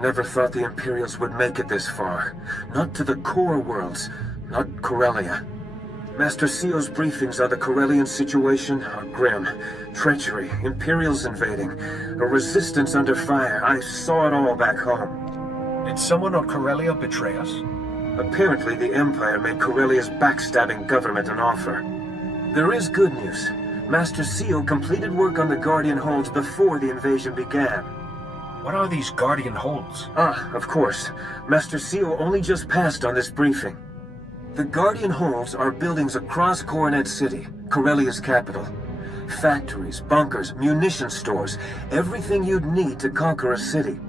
never thought the Imperials would make it this far. Not to the core worlds, not Corellia. Master Seo's briefings on the Corellian situation are grim. Treachery, Imperials invading, a resistance under fire. I saw it all back home. Did someone on Corellia betray us? Apparently the Empire made Corellia's backstabbing government an offer. There is good news. Master Seo completed work on the Guardian holds before the invasion began. What are these Guardian holds? Ah, of course. Master Seo only just passed on this briefing. The Guardian holds are buildings across Coronet City, Corellia's capital. Factories, bunkers, munition stores, everything you'd need to conquer a city.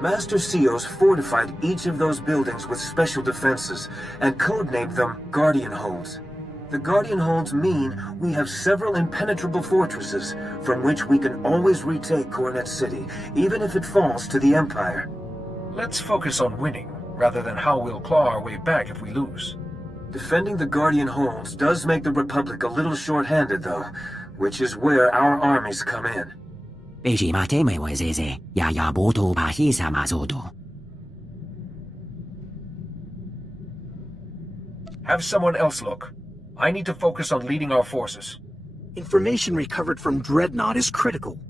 Master Seo's fortified each of those buildings with special defenses, and codenamed them Guardian holds. The Guardian holds mean we have several impenetrable fortresses from which we can always retake Coronet City, even if it falls to the Empire. Let's focus on winning, rather than how we'll claw our way back if we lose. Defending the Guardian holds does make the Republic a little short-handed, though, which is where our armies come in. Have someone else look. I need to focus on leading our forces. Information recovered from Dreadnought is critical.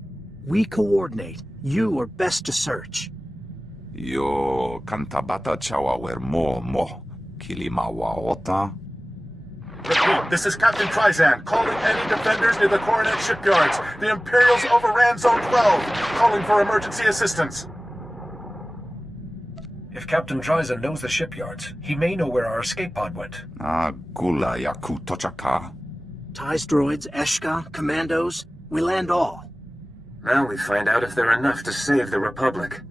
We coordinate. You are best to search. Yo kantabata chawa wer mo kilimawa ota. Repeat, this is Captain Trizan, calling any defenders near the Coronet shipyards. The Imperials overran Zone 12, calling for emergency assistance. If Captain Trizan knows the shipyards, he may know where our escape pod went. Gula yaku tochaka. TIES droids, Eshka, commandos, we land all. Now we find out if they're enough to save the Republic.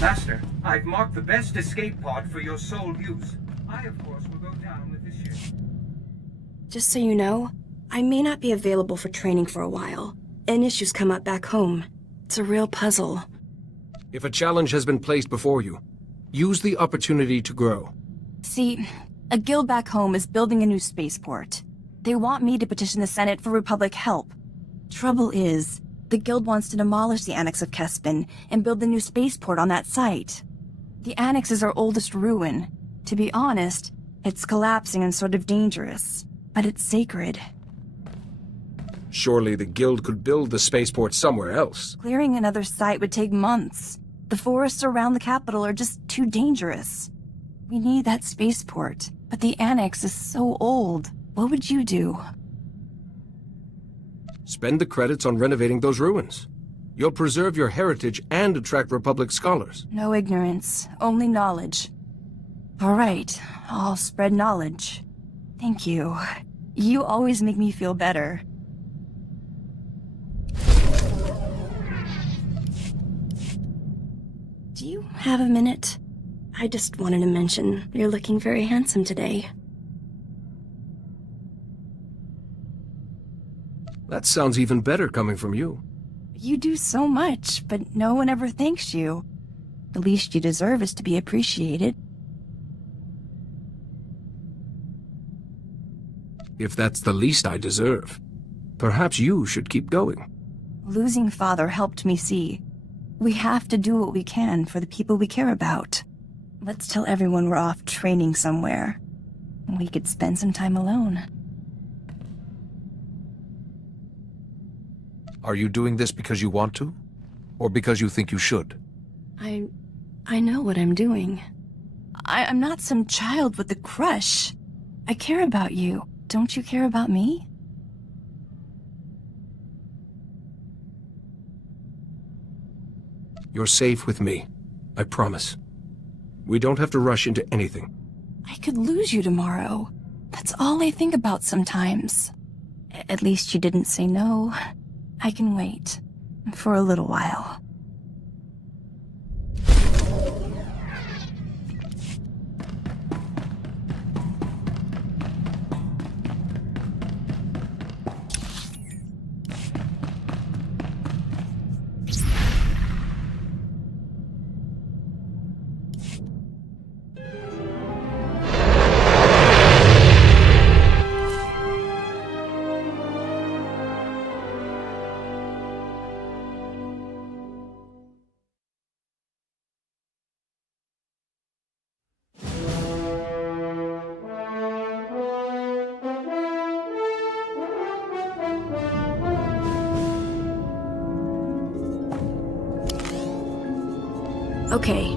Master, I've marked the best escape pod for your sole use. I, of course, will go down with this ship. Just so you know, I may not be available for training for a while, and issues come up back home. It's a real puzzle. If a challenge has been placed before you, use the opportunity to grow. See, a guild back home is building a new spaceport. They want me to petition the Senate for Republic help. Trouble is, the guild wants to demolish the Annex of Kespin and build the new spaceport on that site. The Annex is our oldest ruin. To be honest, it's collapsing and sort of dangerous, but it's sacred. Surely the guild could build the spaceport somewhere else. Clearing another site would take months. The forests around the capital are just too dangerous. We need that spaceport, but the Annex is so old. What would you do? Spend the credits on renovating those ruins. You'll preserve your heritage and attract Republic scholars. No ignorance, only knowledge. All right, I'll spread knowledge. Thank you. You always make me feel better. Do you have a minute? I just wanted to mention you're looking very handsome today. That sounds even better coming from you. You do so much, but no one ever thanks you. The least you deserve is to be appreciated. If that's the least I deserve, perhaps you should keep going. Losing father helped me see. We have to do what we can for the people we care about. Let's tell everyone we're off training somewhere. We could spend some time alone. Are you doing this because you want to? Or because you think you should? I know what I'm doing. I'm not some child with a crush. I care about you. Don't you care about me? You're safe with me. I promise. We don't have to rush into anything. I could lose you tomorrow. That's all I think about sometimes. At least you didn't say no. I can wait. For a little while. Okay.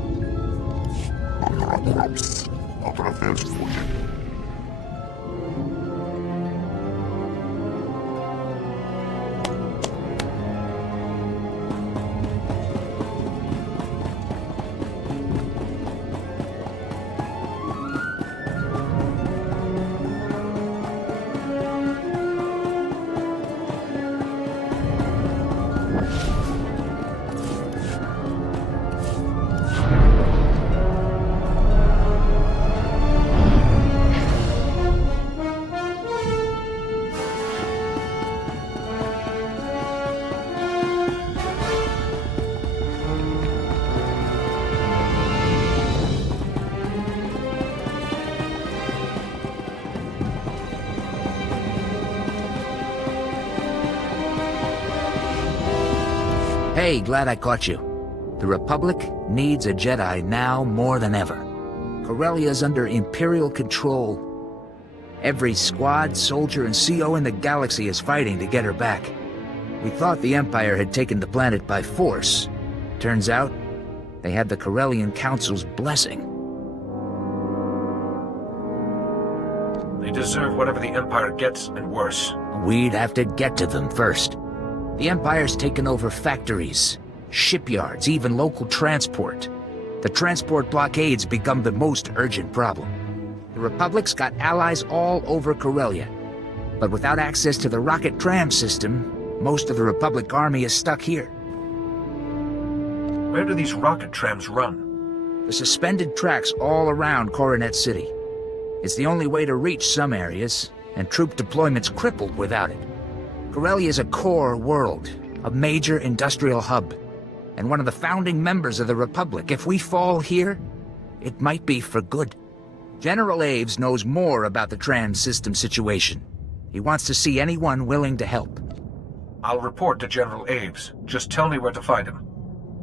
Otra vez fuye. Hey, glad I caught you. The Republic needs a Jedi now more than ever. Corellia's under Imperial control. Every squad, soldier, and CO in the galaxy is fighting to get her back. We thought the Empire had taken the planet by force. Turns out, they had the Corellian Council's blessing. They deserve whatever the Empire gets and worse. We'd have to get to them first. The Empire's taken over factories, shipyards, even local transport. The transport blockade's become the most urgent problem. The Republic's got allies all over Corellia. But without access to the rocket tram system, most of the Republic army is stuck here. Where do these rocket trams run? The suspended tracks all around Coronet City. It's the only way to reach some areas, and troop deployment's crippled without it. Corellia is a core world, a major industrial hub, and one of the founding members of the Republic. If we fall here, it might be for good. General Aves knows more about the trans system situation. He wants to see anyone willing to help. I'll report to General Aves. Just tell me where to find him.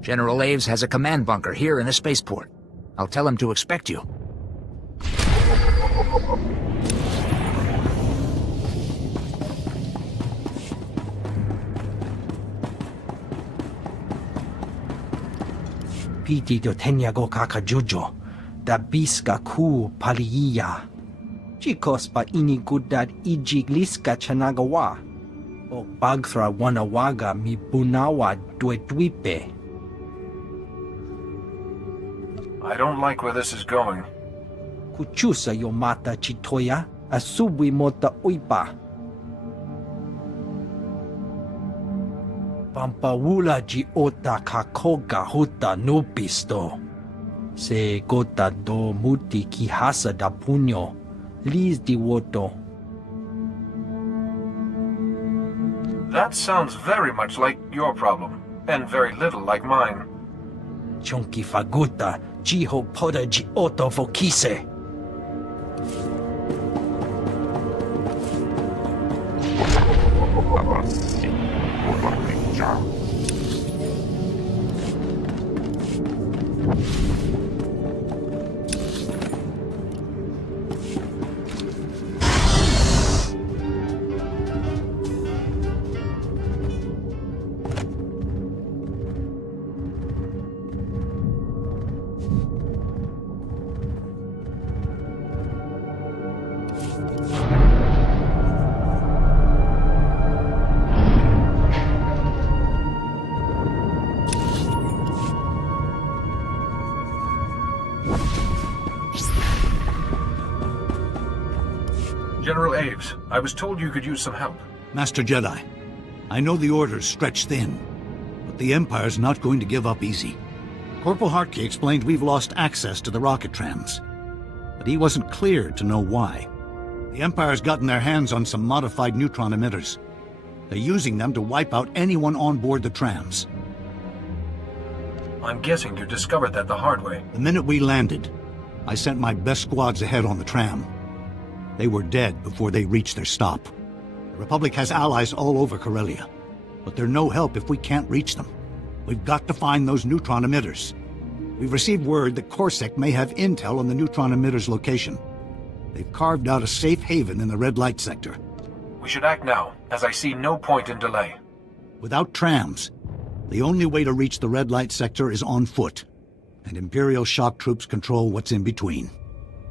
General Aves has a command bunker here in the spaceport. I'll tell him to expect you. Piti do tenyago kakajujo, da biska ku paliya. Chikos pa inigudad ijigliska chanagawa. O bagthra wanawaga mi bunawa duetwipe. I don't like where this is going. Kuchusa yomata chitoya, asubwi mota uipa. Pampawula ji ota kakoga huta nupisto. Se gota do muti kihasa da puño, lis di woto. That sounds very much like your problem, and very little like mine. Chonki faguta, jiho poda ji oto vokise. General Aves, I was told you could use some help. Master Jedi, I know the Order's stretched thin, but the Empire's not going to give up easy. Corporal Hartke explained we've lost access to the rocket trams, but he wasn't clear to know why. The Empire's gotten their hands on some modified neutron emitters. They're using them to wipe out anyone on board the trams. I'm guessing you discovered that the hard way. The minute we landed, I sent my best squads ahead on the tram. They were dead before they reached their stop. The Republic has allies all over Corellia, but they're no help if we can't reach them. We've got to find those neutron emitters. We've received word that Corsac may have intel on the neutron emitters' location. They've carved out a safe haven in the red light sector. We should act now, as I see no point in delay. Without trams, the only way to reach the red light sector is on foot. and Imperial shock troops control what's in between.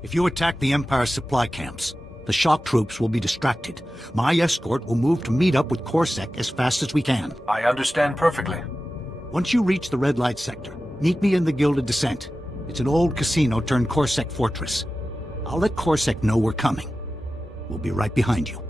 If you attack the Empire's supply camps, the shock troops will be distracted. My escort will move to meet up with Corsac as fast as we can. I understand perfectly. Once you reach the red light sector, meet me in the Gilded Descent. It's an old casino turned Corsac fortress. I'll let Corsac know we're coming. We'll be right behind you.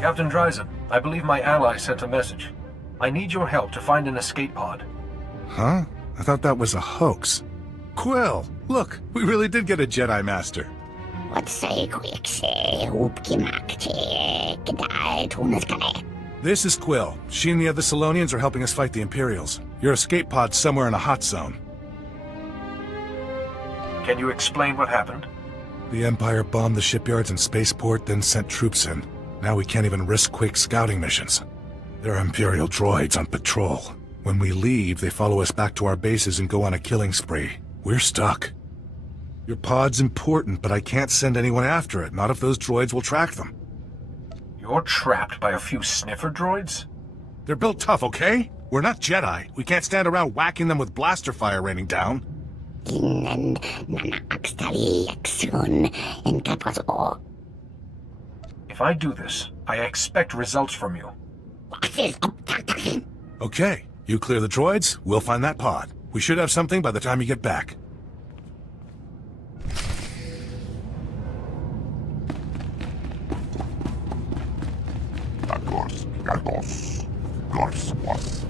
Captain Dryzen, I believe my ally sent a message. I need your help to find an escape pod. Huh? I thought that was a hoax. Quill, look, we really did get a Jedi Master. This is Quill. She and the other Solonians are helping us fight the Imperials. Your escape pod's somewhere in a hot zone. Can you explain what happened? The Empire bombed the shipyards and spaceport, then sent troops in. Now we can't even risk quick scouting missions. There are Imperial droids on patrol. When we leave, they follow us back to our bases and go on a killing spree. We're stuck. Your pod's important, but I can't send anyone after it, not if those droids will track them. You're trapped by a few sniffer droids? They're built tough, okay? We're not Jedi. We can't stand around whacking them with blaster fire raining down. If I do this, I expect results from you. Okay, you clear the droids, we'll find that pod. We should have something by the time you get back. Tacos, gatos, gorswas.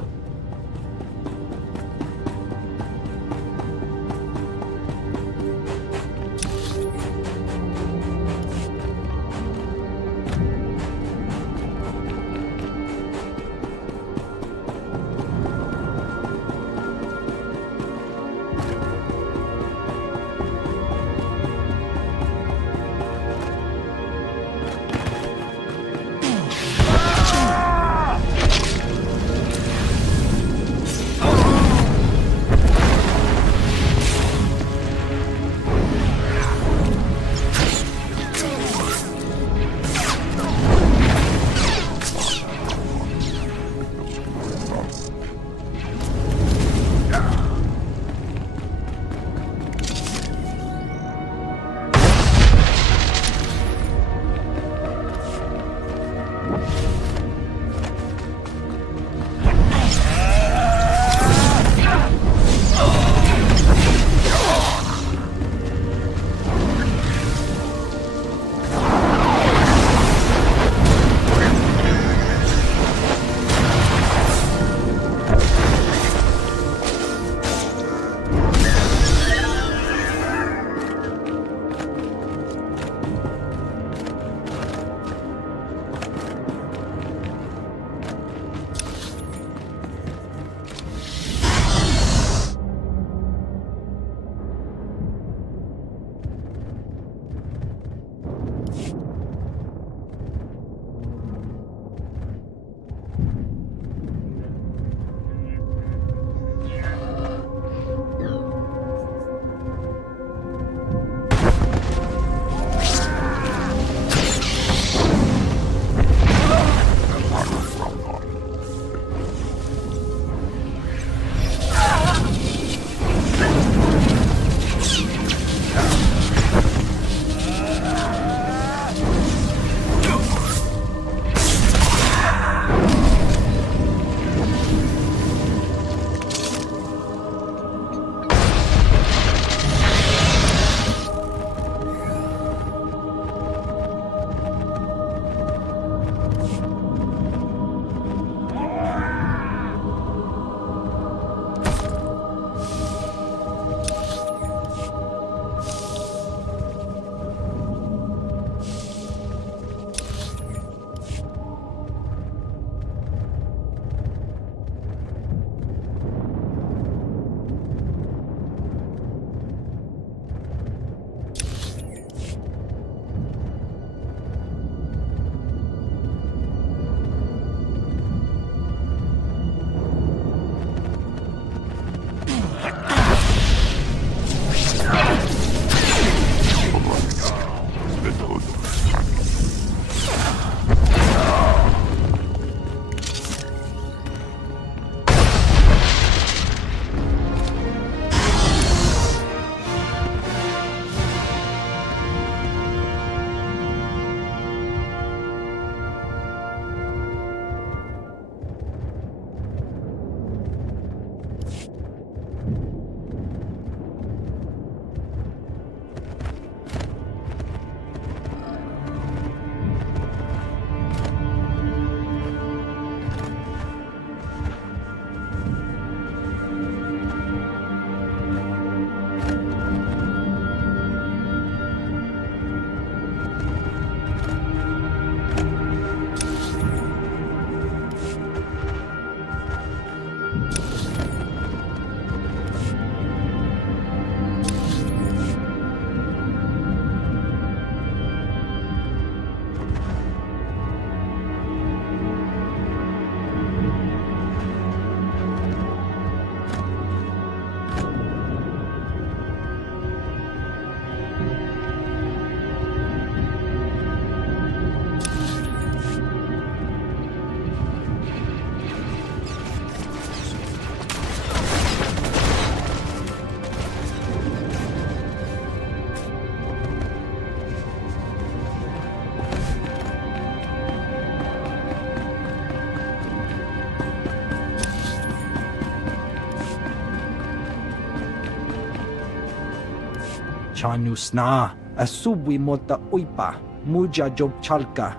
chanusna asubi mota uipa muja job chalka.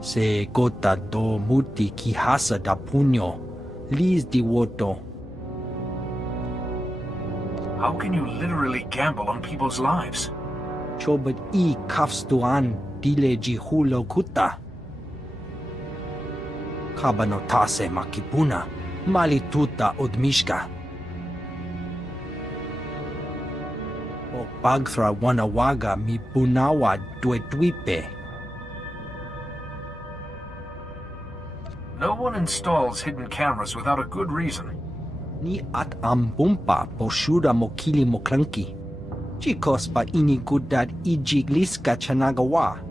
Se gota do muti kihasa da puño, lis di woto. How can you literally gamble on people's lives? Chobad I kafstuan dile jihulo kuta. Kabanotase makipuna, malituta odmishka. O pagthra wanawaga mi punawa duetwipe. No one installs hidden cameras without a good reason. Ni at ambumpa poshuda mokili moklanki. Chikos pa ini gudad ijigliska chanagawa.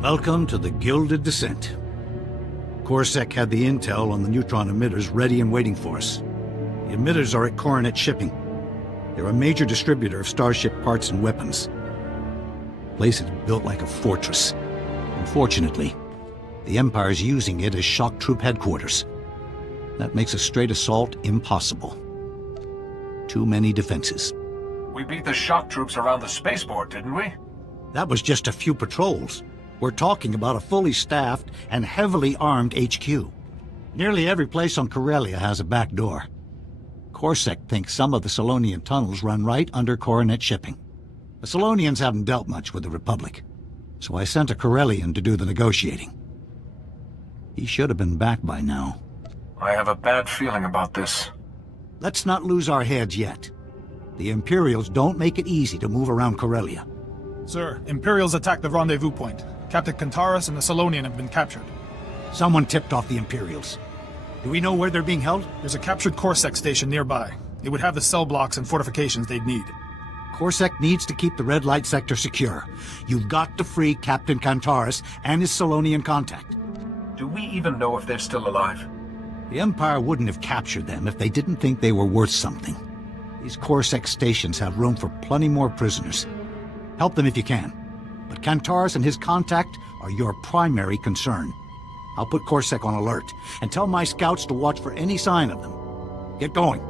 Welcome to the Gilded Descent. Coruscant had the intel on the neutron emitters ready and waiting for us. The emitters are at Coronet Shipping. They're a major distributor of Starship parts and weapons. The place is built like a fortress. Unfortunately, the Empire's using it as shock troop headquarters. That makes a straight assault impossible. Too many defenses. We beat the shock troops around the spaceport, didn't we? That was just a few patrols. We're talking about a fully staffed and heavily armed HQ. Nearly every place on Corellia has a back door. Coruscant thinks some of the Solonian tunnels run right under Coronet Shipping. The Solonians haven't dealt much with the Republic, so I sent a Corellian to do the negotiating. He should have been back by now. I have a bad feeling about this. Let's not lose our heads yet. The Imperials don't make it easy to move around Corellia. Sir, Imperials attacked the rendezvous point. Captain Kantaris and the Solonian have been captured. Someone tipped off the Imperials. Do we know where they're being held? There's a captured Corsac station nearby. It would have the cell blocks and fortifications they'd need. Corsac needs to keep the red light sector secure. You've got to free Captain Kantaris and his Solonian contact. Do we even know if they're still alive? The Empire wouldn't have captured them if they didn't think they were worth something. These Corsac stations have room for plenty more prisoners. Help them if you can. But Kantaris and his contact are your primary concern. I'll put Corsac on alert, and tell my scouts to watch for any sign of them. Get going.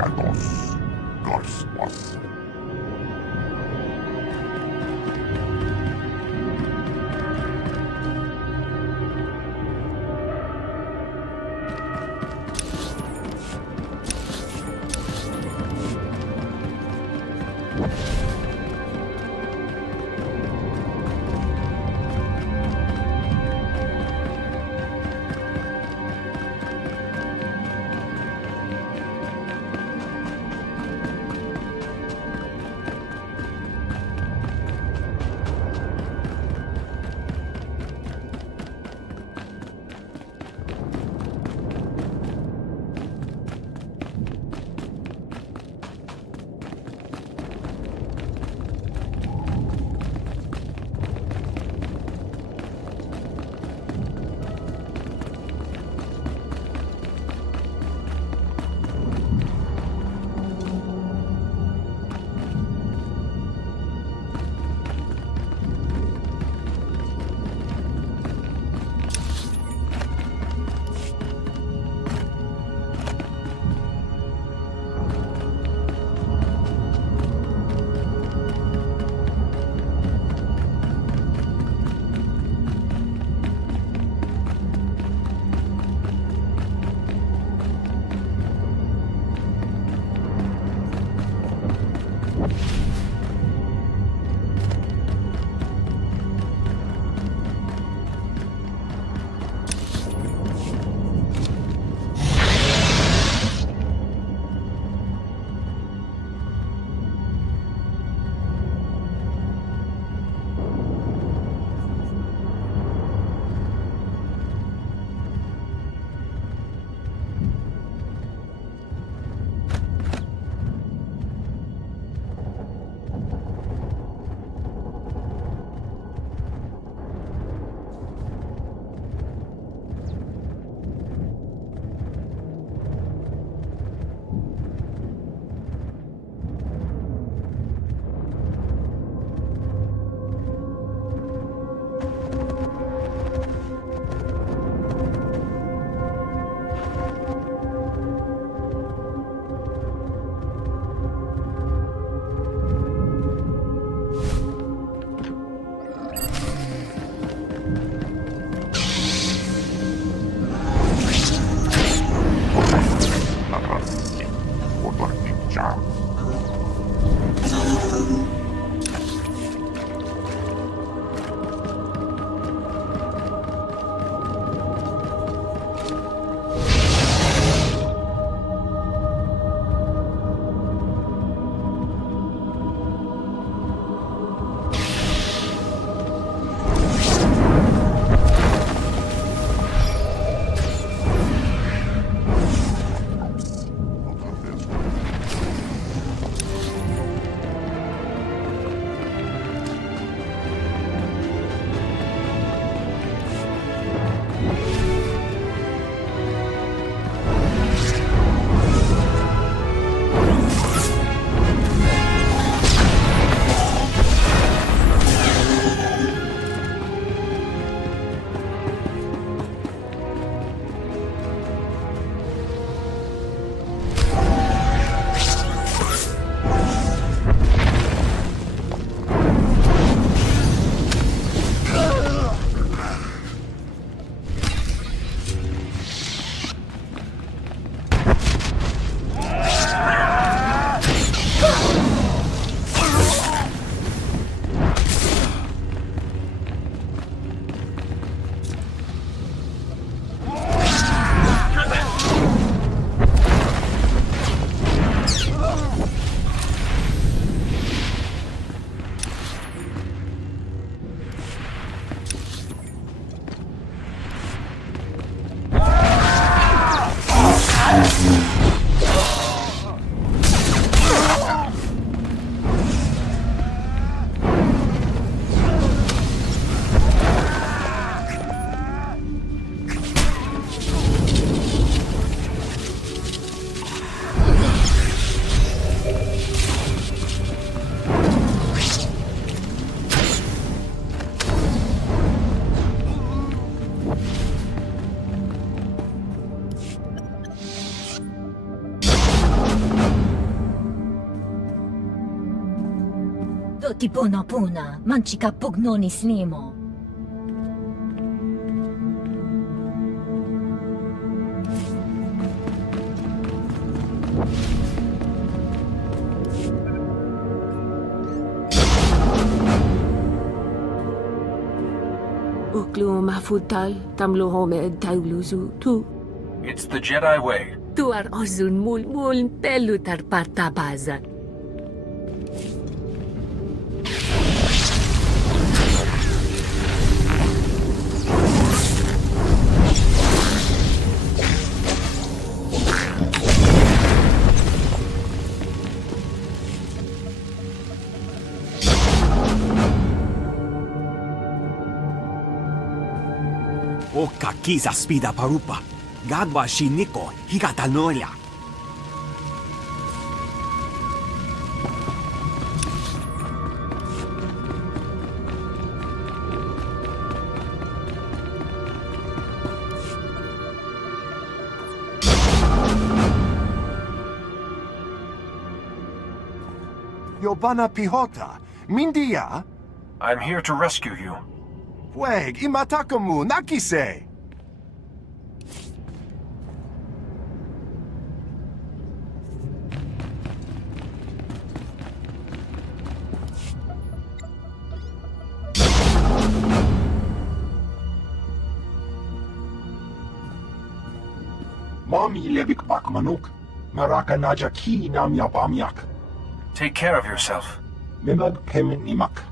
Cargados. Gorswas. Tutti puna, manchika pugnoni snimo. Uklu mafutal, tamlo homed tauluzu tu. It's the Jedi way. Tuar ozun mul pelutar partabaza. Oka kiza spida parupa. Gadwa shiniko higata noria. Yobana Pihota, Mindia? I'm here to rescue you. Weg, imatakamu, nakise! Mami lebik bakmanuk, maraka naja ki namya bamyak. Take care of yourself. Mimag kemin nimak.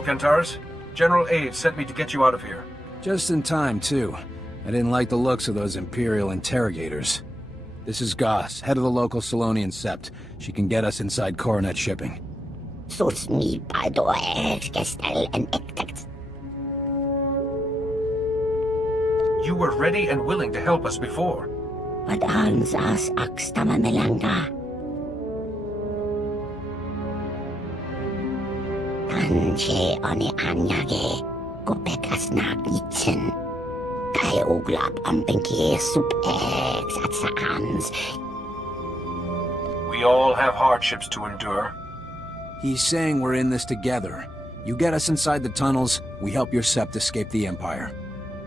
Kantaris, General Abe sent me to get you out of here. Just in time, too. I didn't like the looks of those Imperial interrogators. This is Goss, head of the local Solonian Sept. She can get us inside Coronet shipping. You were ready and willing to help us before. Anche oni anyage kopekas na gitsen. Kay uglap ang pinki sup-ex at saans. We all have hardships to endure. He's saying we're in this together. You get us inside the tunnels, we help your Sept escape the Empire.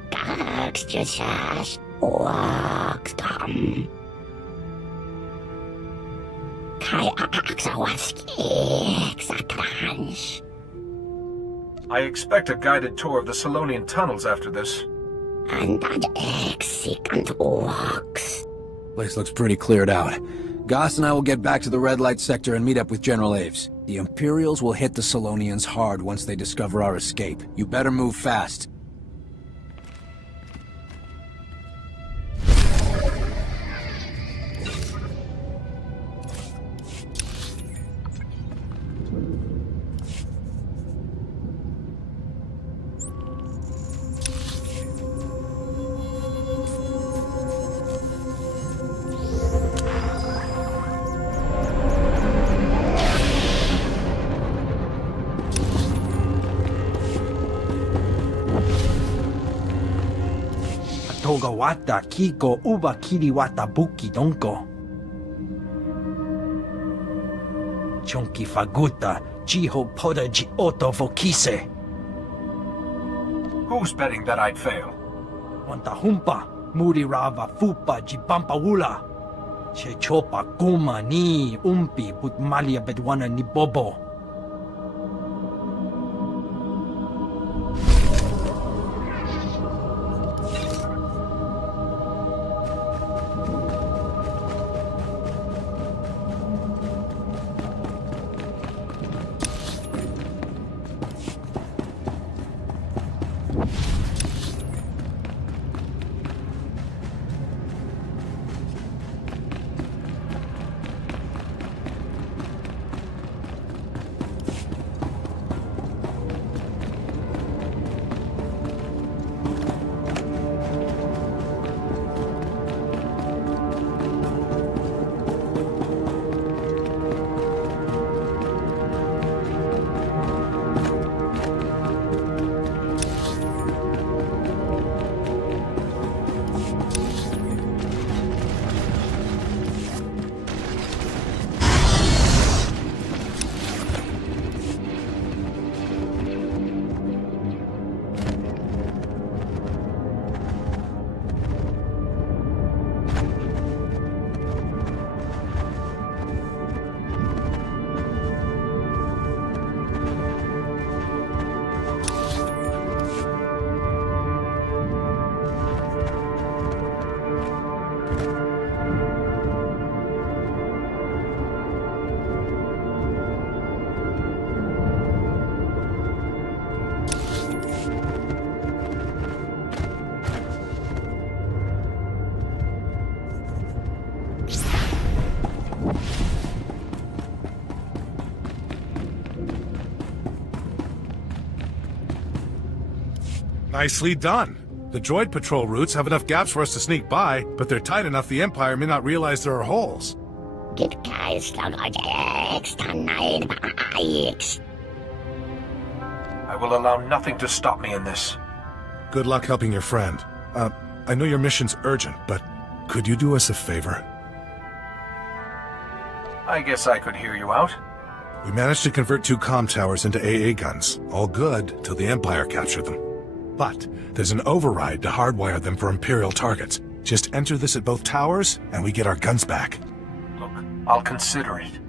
Kax jasas wax tam. Kay aksawaski sakrans. I expect a guided tour of the Solonian tunnels after this. Place looks pretty cleared out. Goss and I will get back to the red light sector and meet up with General Aves. The Imperials will hit the Solonians hard once they discover our escape. You better move fast. Togawata Kiko Uba Kiriwata Buki Donko. Chonki Faguta, Jiho Poda Ji Oto Vokise. Who's betting that I'd fail? Wantahumpa, Muri Rava Fupa Jibampawula. Che Chopa Kuma ni Umpi Putmalia Bedwana ni Bobo. Nicely done. The droid patrol routes have enough gaps for us to sneak by, but they're tight enough the Empire may not realize there are holes. I will allow nothing to stop me in this. Good luck helping your friend. I know your mission's urgent, but could you do us a favor? I guess I could hear you out. We managed to convert 2 comm towers into AA guns. All good, till the Empire captured them. But there's an override to hardwire them for Imperial targets. Just enter this at both towers, and we get our guns back. Look, I'll consider it.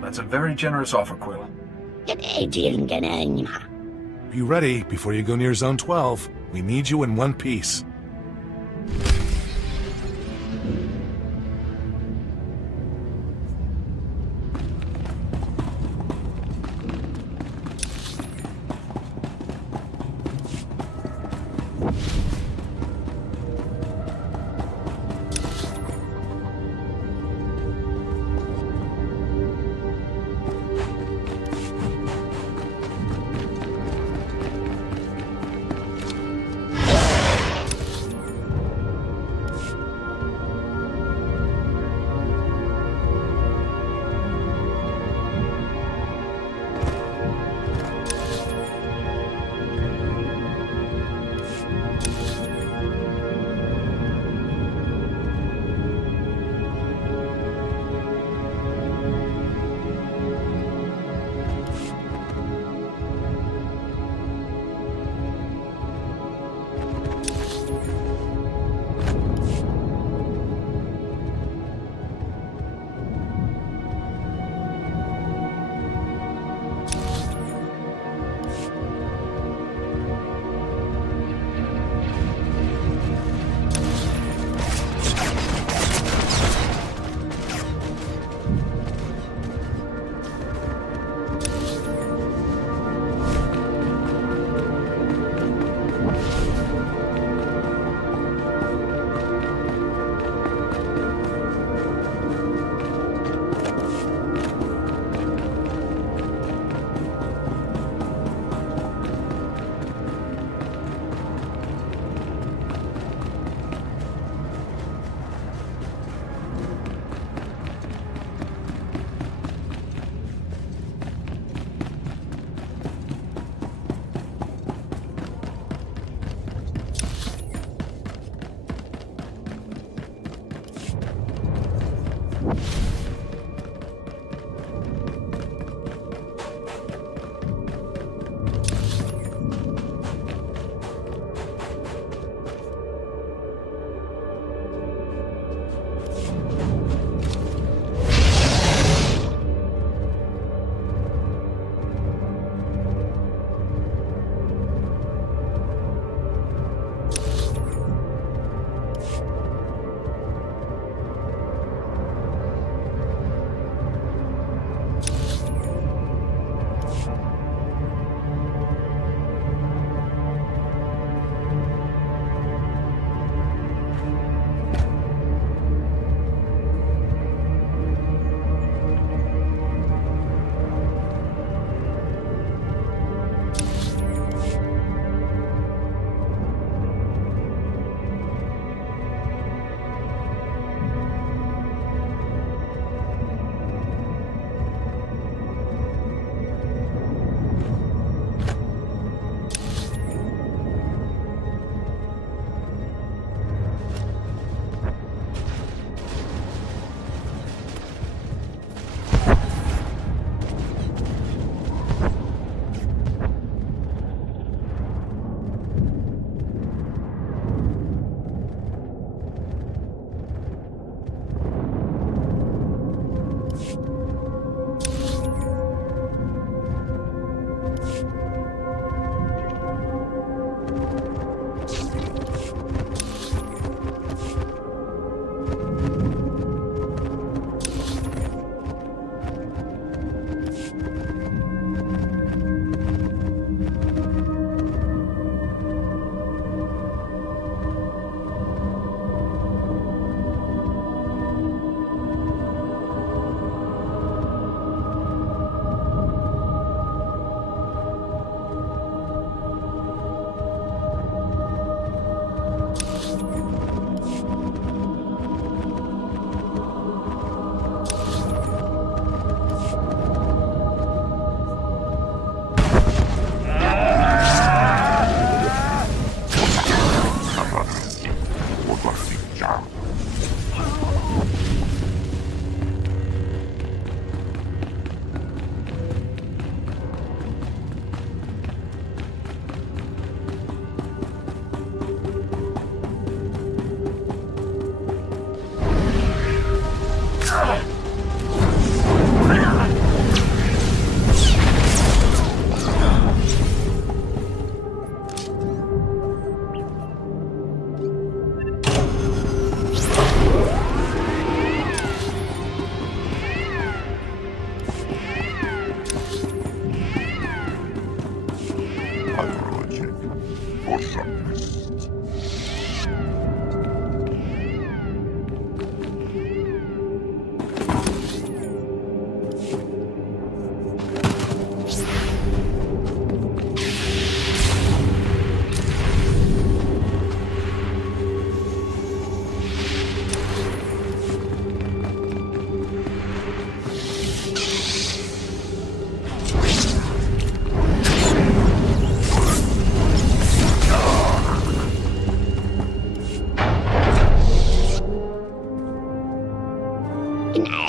That's a very generous offer, Quill. Be ready before you go near Zone 12. We need you in one piece.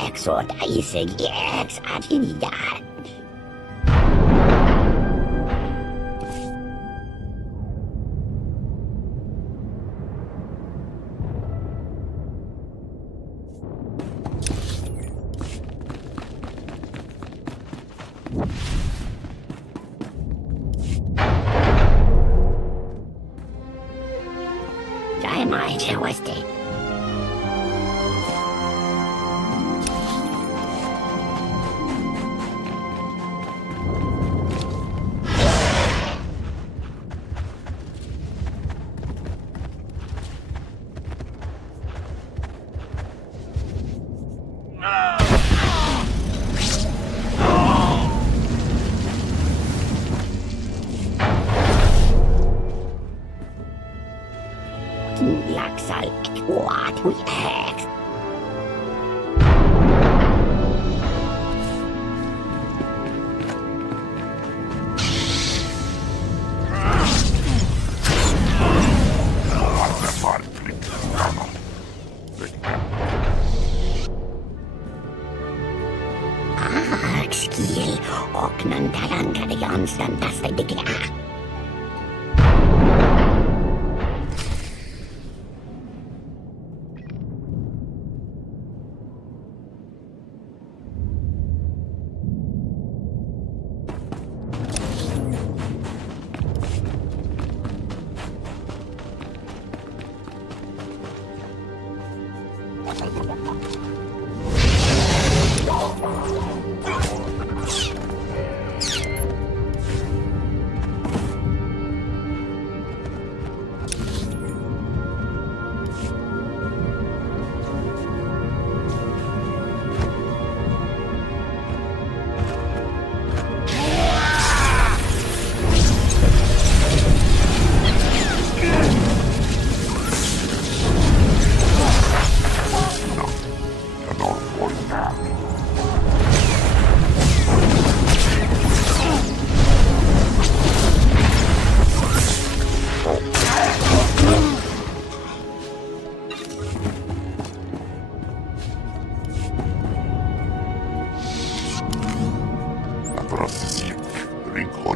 Exort isig ex adilian. Jai mai chawaste. Laksal what we ex. Skill och nantarangade Jansson tasta digla.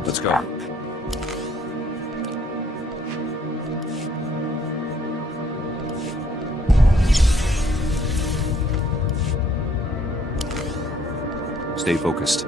Let's go. Stay focused.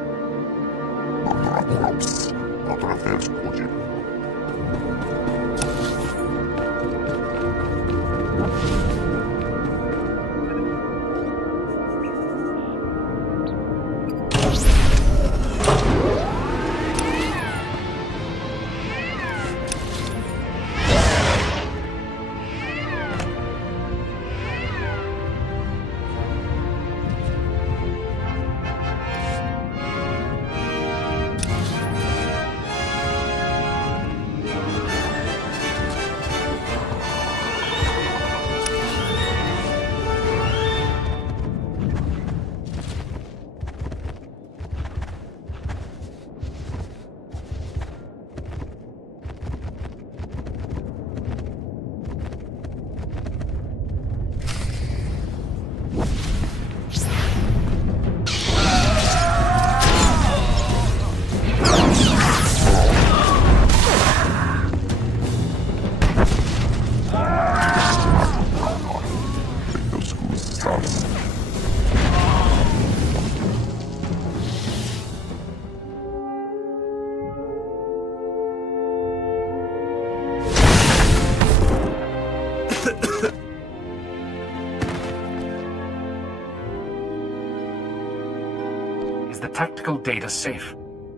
the tactical data safe?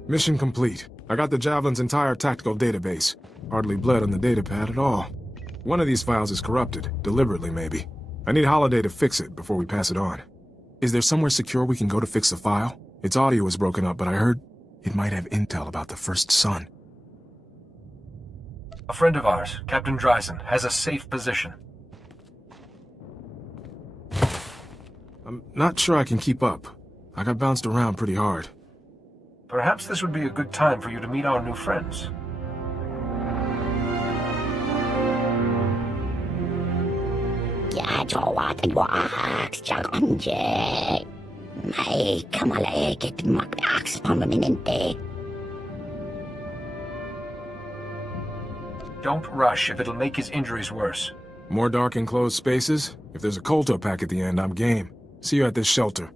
Mission complete. I got the Javelin's entire tactical database. Hardly bled on the datapad at all. One of these files is corrupted, deliberately maybe. I need Holiday to fix it before we pass it on. Is there somewhere secure we can go to fix the file? Its audio was broken up, but I heard it might have intel about the first son. A friend of ours, Captain Dryson, has a safe position. I'm not sure I can keep up. I got bounced around pretty hard. Perhaps this would be a good time for you to meet our new friends. Don't rush if it'll make his injuries worse. More dark enclosed spaces? If there's a Colto pack at the end, I'm game. See you at this shelter.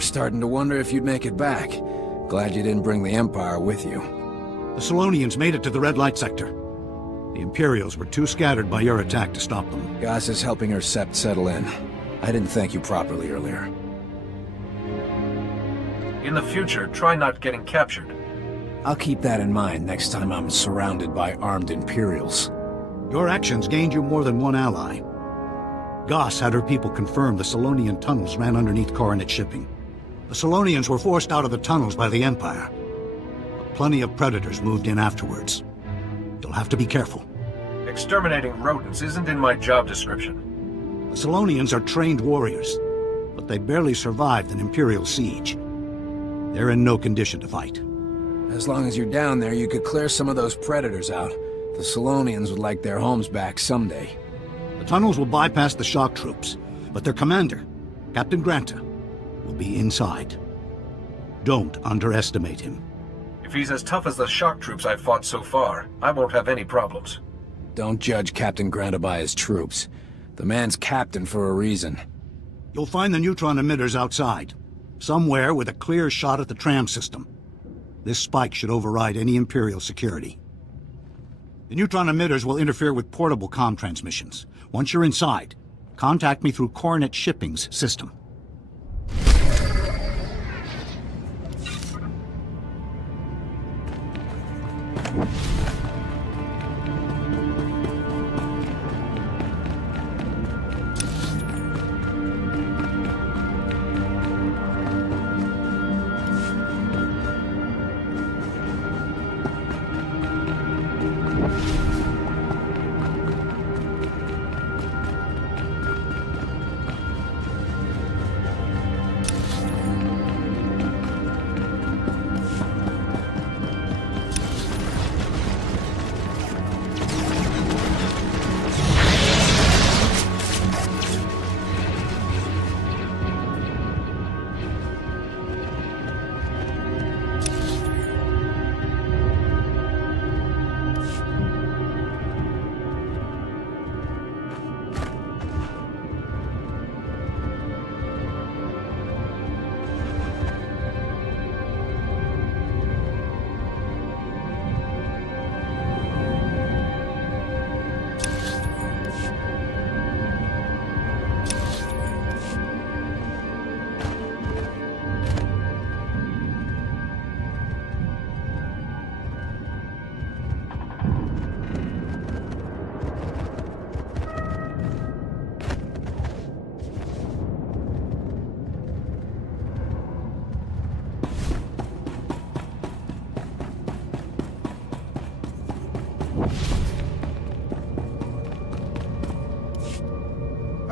Starting to wonder if you'd make it back. Glad you didn't bring the Empire with you. The Solonians made it to the red light sector. The Imperials were too scattered by your attack to stop them. Goss is helping her sept settle in. I didn't thank you properly earlier. In the future, try not getting captured. I'll keep that in mind next time I'm surrounded by armed Imperials. Your actions gained you more than one ally. Goss had her people confirm the Solonian tunnels ran underneath Coronet shipping. The Solonians were forced out of the tunnels by the Empire. But plenty of predators moved in afterwards. You'll have to be careful. Exterminating rodents isn't in my job description. The Solonians are trained warriors, but they barely survived an Imperial siege. They're in no condition to fight. As long as you're down there, you could clear some of those predators out. The Solonians would like their homes back someday. The tunnels will bypass the shock troops, but their commander, Captain Granta, will be inside. Don't underestimate him. If he's as tough as the shock troops I've fought so far, I won't have any problems. Don't judge Captain Granta by his troops. The man's captain for a reason. You'll find the neutron emitters outside, somewhere with a clear shot at the tram system. This spike should override any Imperial security. The neutron emitters will interfere with portable comm transmissions. Once you're inside, contact me through Coronet Shipping's system.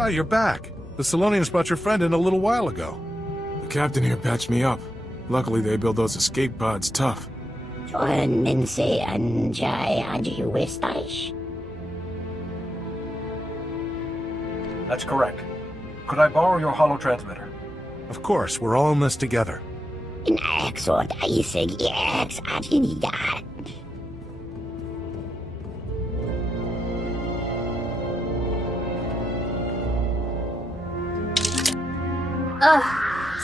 Oh, you're back. The Solonians brought your friend in a little while ago. The captain here patched me up. Luckily, they build those escape pods tough. Joan Minse Anjay Aji Westash. That's correct. Could I borrow your holotransmitter? Of course, we're all in this together. In Exort Isig Ex Adinidad. Ugh.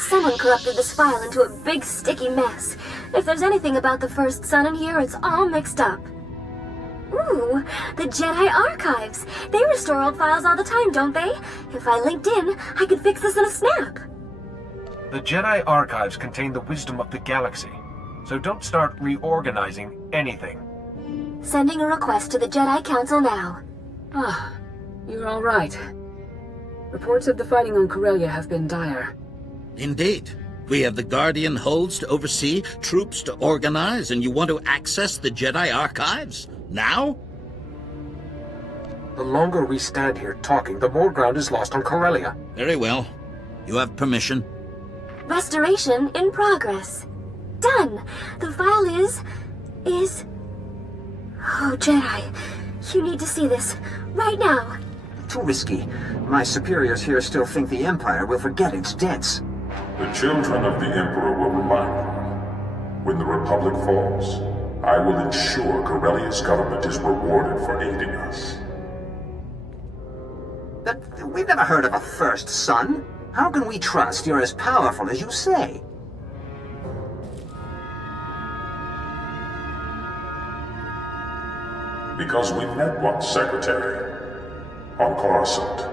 Someone corrupted this file into a big sticky mess. If there's anything about the First Son in here, it's all mixed up. Ooh, the Jedi Archives. They restore old files all the time, don't they? If I linked in, I could fix this in a snap. The Jedi Archives contain the wisdom of the galaxy, so don't start reorganizing anything. Sending a request to the Jedi Council now. Ah, you're all right. Reports of the fighting on Corellia have been dire. Indeed. We have the Guardian holds to oversee, troops to organize, and you want to access the Jedi Archives? Now? The longer we stand here talking, the more ground is lost on Corellia. Very well. You have permission. Restoration in progress. Done. The file is... Oh, Jedi. You need to see this. Right now. Too risky. My superiors here still think the Empire will forget its debts. The children of the Emperor will remind them. When the Republic falls, I will ensure Corellia's government is rewarded for aiding us. But we've never heard of a First Son. How can we trust you're as powerful as you say? Because we met once, Secretary. On Coruscant.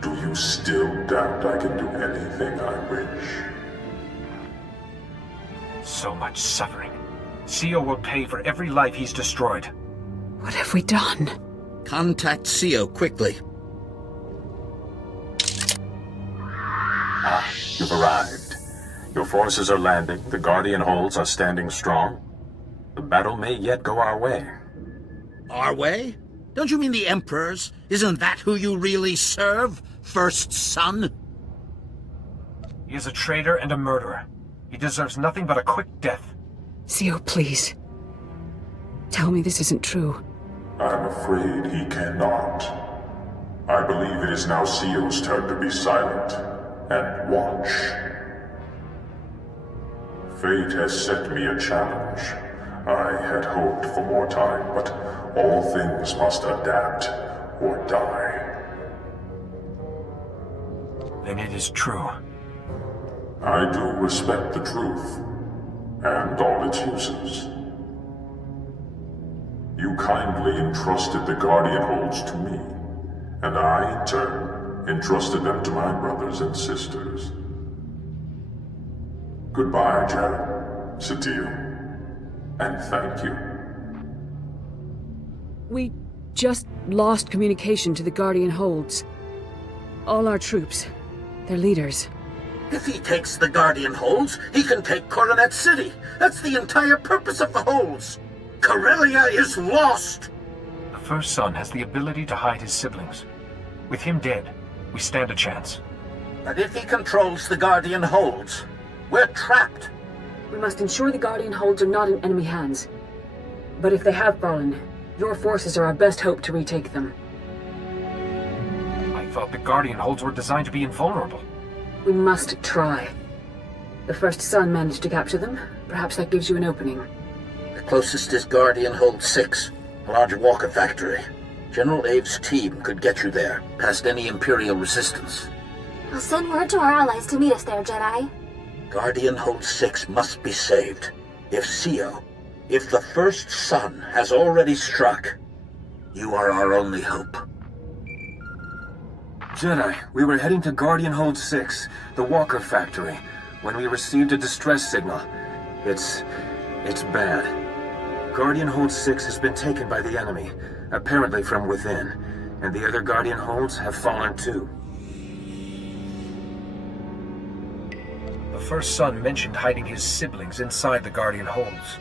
Do you still doubt I can do anything I wish? So much suffering. Sio will pay for every life he's destroyed. What have we done? Contact Sio quickly. Ah, you've arrived. Your forces are landing, the Guardian holds are standing strong. The battle may yet go our way. Our way? Don't you mean the Emperor's? Isn't that who you really serve? First Son? He is a traitor and a murderer. He deserves nothing but a quick death. Sio, please. Tell me this isn't true. I'm afraid he cannot. I believe it is now Sio's turn to be silent and watch. Fate has set me a challenge. I had hoped for more time, but all things must adapt or die. Then it is true. I do respect the truth, and all its uses. You kindly entrusted the Guardian holds to me, and I, in turn, entrusted them to my brothers and sisters. Goodbye, Jared, Satil, and thank you. We just lost communication to the Guardian holds. All our troops, their leaders. If he takes the Guardian holds, he can take Coronet City. That's the entire purpose of the holds. Corellia is lost! The First Son has the ability to hide his siblings. With him dead, we stand a chance. But if he controls the Guardian holds, we're trapped. We must ensure the Guardian holds are not in enemy hands. But if they have fallen, your forces are our best hope to retake them. I thought the Guardian holds were designed to be invulnerable. We must try. The First Son managed to capture them. Perhaps that gives you an opening. The closest is Guardian Hold 6, a large walker factory. General Ave's team could get you there, past any Imperial resistance. I'll send word to our allies to meet us there, Jedi. Guardian Hold 6 must be saved. If the First Son has already struck, you are our only hope. Jedi, we were heading to Guardian Hold 6, the walker factory, when we received a distress signal. It's bad. Guardian Hold 6 has been taken by the enemy, apparently from within, and the other Guardian Holds have fallen too. The First Son mentioned hiding his siblings inside the Guardian holds,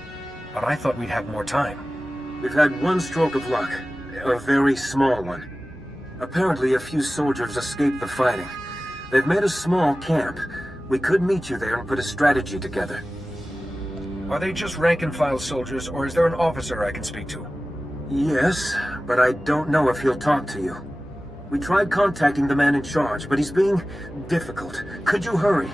but I thought we'd have more time. We've had one stroke of luck, a very small one. Apparently a few soldiers escaped the fighting. They've made a small camp, We could meet you there and put a strategy together. Are they just rank-and-file soldiers, or is there an officer I can speak to? Yes, but I don't know if he'll talk to you. We tried contacting the man in charge, but he's being difficult. Could you hurry?